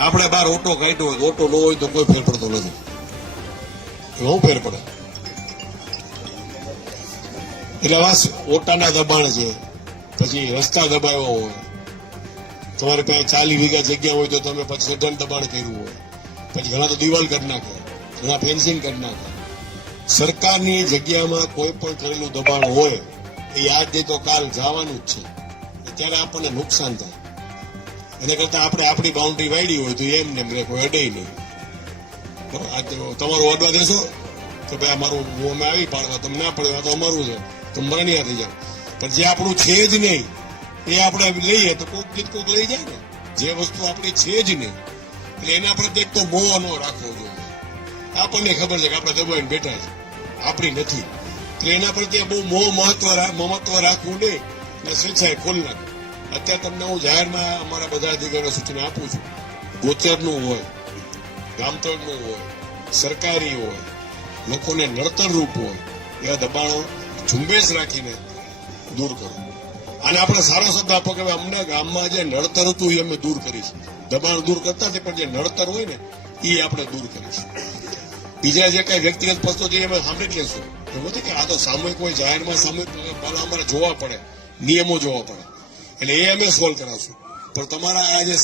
આપણે બહાર ઓટો કાઢ્યો હોય, ઓટો ન હોય તો કોઈ ફેર પડતો નથી. એમાં ફેર પડે. એટલે બસ ઓટાના દબાણ છે. પછી રસ્તા દબાવ્યા હોય. તમારી પાસે ચાલી વીઘા જગ્યા હોય તો તમે પછી સઘન દબાણ કર્યું હોય. પછી ઘણા તો દિવાલ કરી નાખે, ઘણા ફેન્સિંગ કરી નાખે. સરકારની જગ્યામાં કોઈ પણ કરેલું દબાણ હોય, એ આજે તો કાલ જવાનું જ છે. ત્યારે આપણને નુકસાન થાય. એના કરતા આપણે આપણી બાઉન્ડ્રી વાળી હોય તો એમ ને એમ કોઈ અડે નહીં. તમારો ઓડવા દેશો. તો ભાઈ અમારું હું અમે આવી પાડવા તમે ના પડે તો અમારું છે. તમે મરણિયા થઈ જાવ પણ જે આપણું છે જ નહીં, એ આપણે લઈએ તો કોક ગીત કોક લઈ જાય ને. જે વસ્તુ આપણી છે જ નહીં. એટલે એના પ્રત્યે તો મોહ ન રાખવો જોઈએ. આપણને ખબર છે કે આપણે દબાઈને બેઠા છે. આપણી નથી. એટલે એના પ્રત્યે બહુ મોહ મહત્વ મહત્વ રાખવું નહીં. અને સ્વેચ્છાએ ખોલી નાખ અત્યારે તમને હું જાહેરમાં અમારા બધા અધિકારીઓ સૂચના આપું છું. ગોચરનું હોય ગામતળનું હોય, સરકારી હોય, લોકોને નડતરરૂપ હોય, એવા દબાણો ઝુંબેશ રાખીને દૂર કરો. અને આપણે સારો શબ્દ આપો કે અમને ગામમાં જે નડતર હતું એ અમે દૂર કરીશું. દબાણ દૂર કરતા નથી પણ જે નડતર હોય ને, એ આપણે દૂર કરીશું. બીજા જે કઈ વ્યક્તિગત પ્રશ્નો છે અમે સાંભળી લેશું એવું નથી કે આ તો સામૂહિક હોય, જાહેરમાં સામૂહિક અમારે જોવા પડે, નિયમો જોવા પડે. એટલે એ અમે સોલ્વ કરાવશું પણ તમારા આ જે